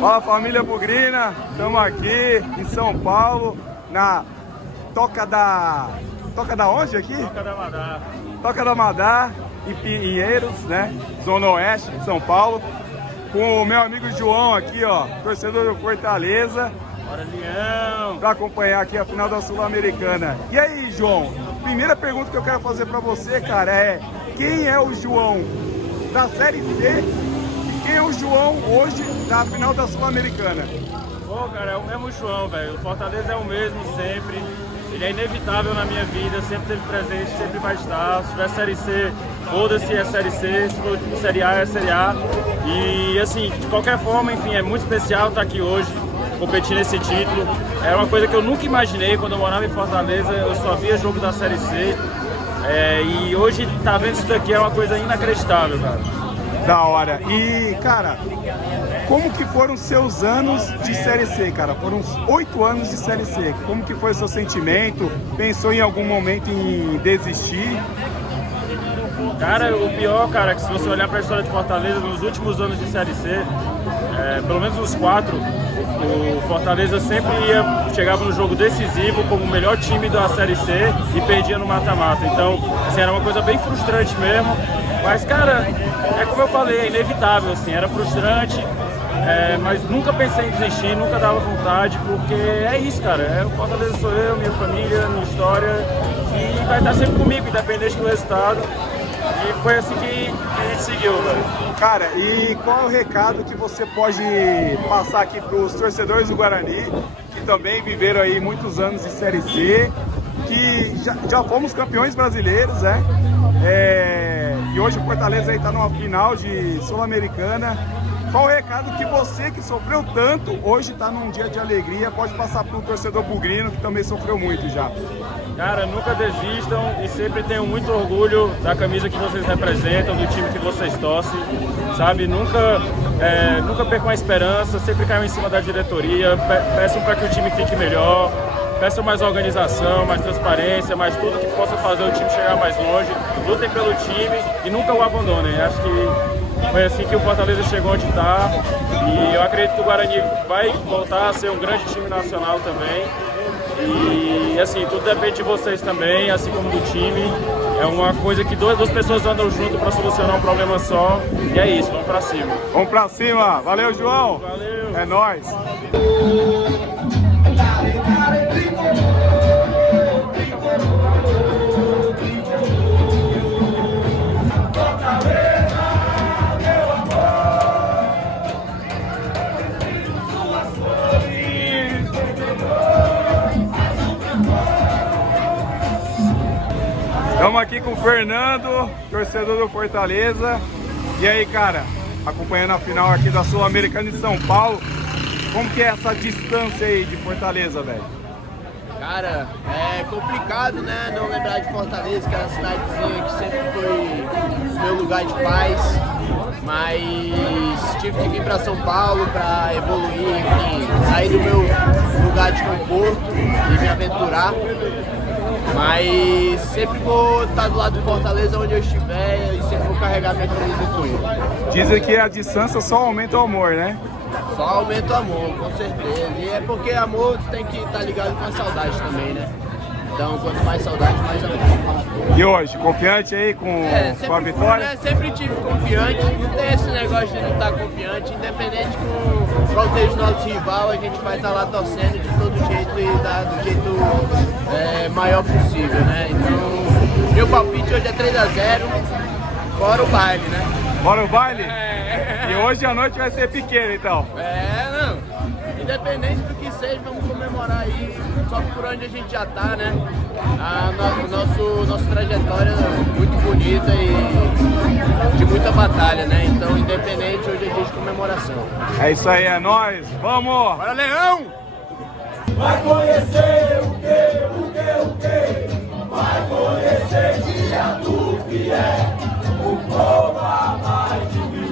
Fala família Bugrina, estamos aqui em São Paulo, na Toca da onde aqui? Toca da Madá. Toca da Madá, em Pinheiros, né? Zona Oeste de São Paulo. Com o meu amigo João aqui, ó, torcedor do Fortaleza. Bora, Leão! Para acompanhar aqui a final da Sul-Americana. E aí, João, primeira pergunta que eu quero fazer para você, cara, é quem é o João da Série C e quem é o João hoje da final da Sul-Americana? Pô, cara, é o mesmo João, velho. O Fortaleza é o mesmo sempre. Ele é inevitável na minha vida, sempre esteve presente, sempre vai estar. Se tiver Série C, foda-se, é Série C. Se for Série A, é Série A. E, assim, de qualquer forma, enfim, é muito especial estar aqui hoje, competindo esse título. Era uma coisa que eu nunca imaginei. Quando eu morava em Fortaleza, eu só via jogo da Série C. E hoje, tá vendo isso daqui é uma coisa inacreditável, cara. Da hora. E, cara, como que foram seus anos de Série C, cara? Foram 8 anos de Série C. Como que foi o seu sentimento? Pensou em algum momento em desistir? Cara, o pior, cara, é que se você olhar para a história de Fortaleza, nos últimos anos de Série C, pelo menos os 4, o Fortaleza sempre chegava no jogo decisivo como o melhor time da Série C e perdia no mata-mata. Então, assim, era uma coisa bem frustrante mesmo. Mas, cara, é como eu falei, é inevitável, assim, era frustrante, mas nunca pensei em desistir, nunca dava vontade, porque é isso, cara, o Fortaleza sou eu, minha família, minha história, e vai estar sempre comigo, independente do resultado. E foi assim que a gente seguiu, velho. Cara, e qual é o recado que você pode passar aqui para os torcedores do Guarani, que também viveram aí muitos anos de Série C, que já fomos campeões brasileiros, né? E hoje o Fortaleza aí tá numa final de Sul-Americana. Qual o recado que você, que sofreu tanto, hoje tá num dia de alegria, pode passar para um torcedor bugrino que também sofreu muito já? Cara, nunca desistam e sempre tenham muito orgulho da camisa que vocês representam, do time que vocês torcem, sabe? Nunca percam a esperança, sempre caiam em cima da diretoria, peçam para que o time fique melhor, peçam mais organização, mais transparência, mais tudo que possa fazer o time chegar mais longe. Lutem pelo time e nunca o abandonem. Acho que foi assim que o Fortaleza chegou onde está e eu acredito que o Guarani vai voltar a ser um grande time nacional também. E assim, tudo depende de vocês também, assim como do time. É uma coisa que duas pessoas andam junto para solucionar um problema só. E é isso, vamos para cima. Vamos para cima. Valeu, João. Valeu. É nóis. Estamos aqui com o Fernando, torcedor do Fortaleza. E aí, cara, acompanhando a final aqui da Sul-Americana de São Paulo, como que é essa distância aí de Fortaleza, velho? Cara, é complicado, né, não lembrar de Fortaleza, que é uma cidadezinha que sempre foi meu lugar de paz, mas tive que vir para São Paulo para evoluir, enfim, sair do meu lugar de conforto e me aventurar. Mas sempre vou estar do lado do Fortaleza onde eu estiver e sempre vou carregar minha camisa com ele. Dizem que a distância só aumenta o amor, né? Só aumenta o amor, com certeza. E é porque amor tem que estar ligado com a saudade também, né? Então, quanto mais saudade, mais amor. E hoje, confiante aí com a vitória? Né? Sempre tive confiante, não tem esse negócio de não estar confiante, independente com qual seja o nosso rival, a gente vai estar lá torcendo de todo jeito e do jeito maior possível, né? Então, meu palpite hoje é 3-0, fora o baile, né? Fora o baile? E hoje a noite vai ser pequena, então? Não. Independente do que seja, vamos comemorar aí, só por onde a gente já tá, né? Nossa trajetória é muito bonita e de muita batalha, né? Então, independente, hoje é dia de comemoração. É isso aí, é nóis! Vamos! Bora, Leão! Vai conhecer o quê? Vai conhecer dia do fiel, o povo há mais de 1000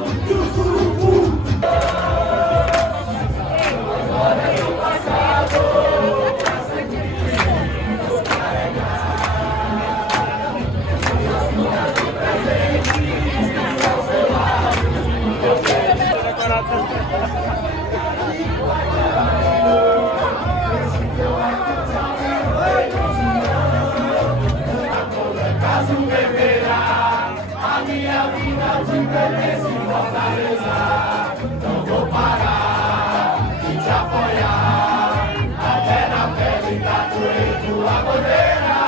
vida te pertence em Fortaleza. Não vou parar de te apoiar, até na pele da tua bandeira.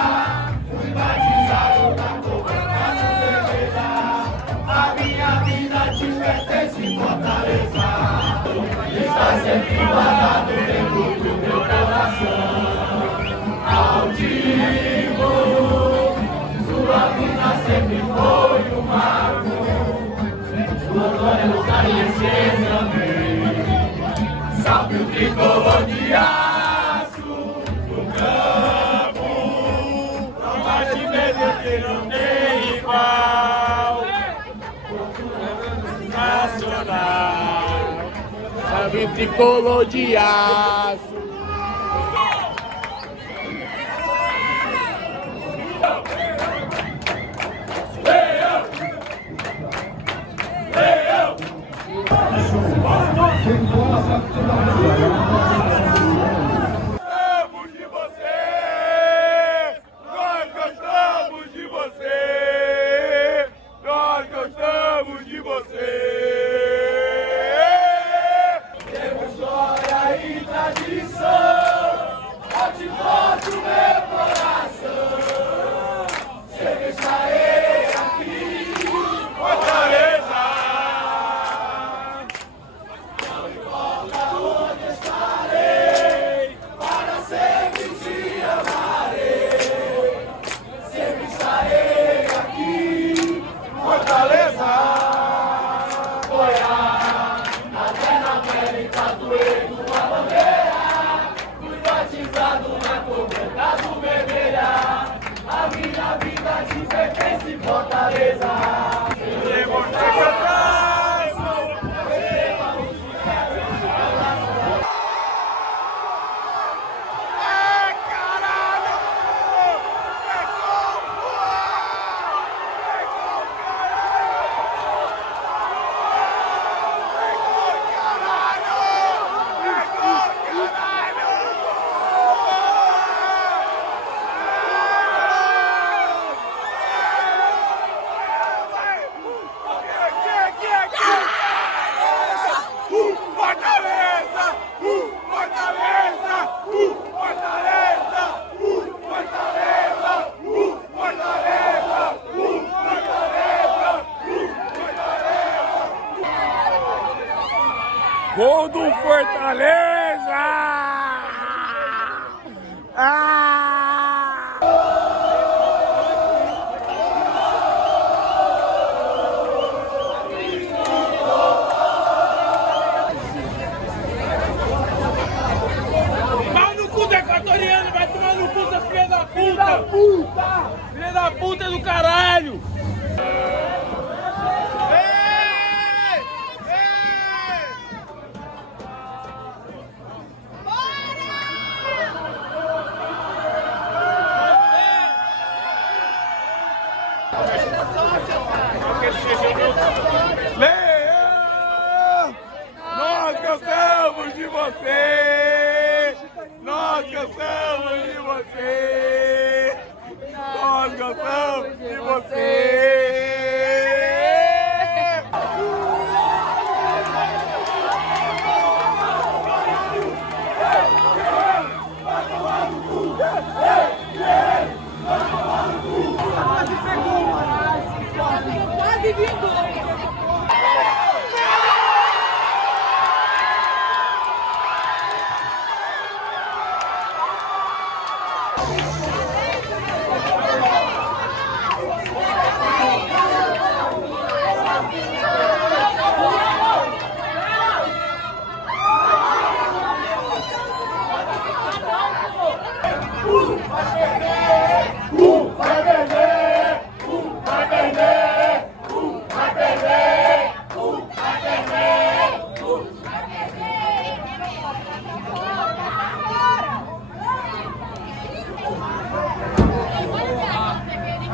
Fui batizado na cor branca vermelha. A minha vida te pertence em Fortaleza. Está sempre guardado dentro do meu coração. Altivo, sua vida sempre foi um marco. Sua glória nunca lhe se também. Salve o tricolor de aço no campo. Não bate medo que não tem igual. Nacional. Salve o tricolor de aço. Gostamos de você! Nós gostamos de você! Nós gostamos de você! Temos história e tradição, forte forte o meu coração. Sempre estarei aqui, Fortaleza. Fortaleza, Gol do Fortaleza! pau no cu do equatoriano, vai tomar no cu, seu filho da puta! Filho da puta do caralho! Leão! Nós gostamos de você! Nós gostamos de você! Nós gostamos de você! Quase vindo!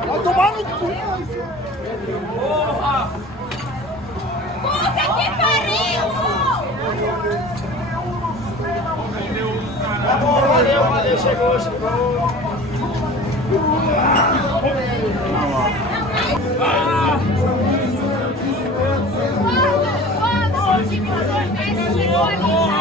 Vai tomar no cu! Porra! Puta que pariu! Valeu, chegou. eliminador, o Messi chegou ali.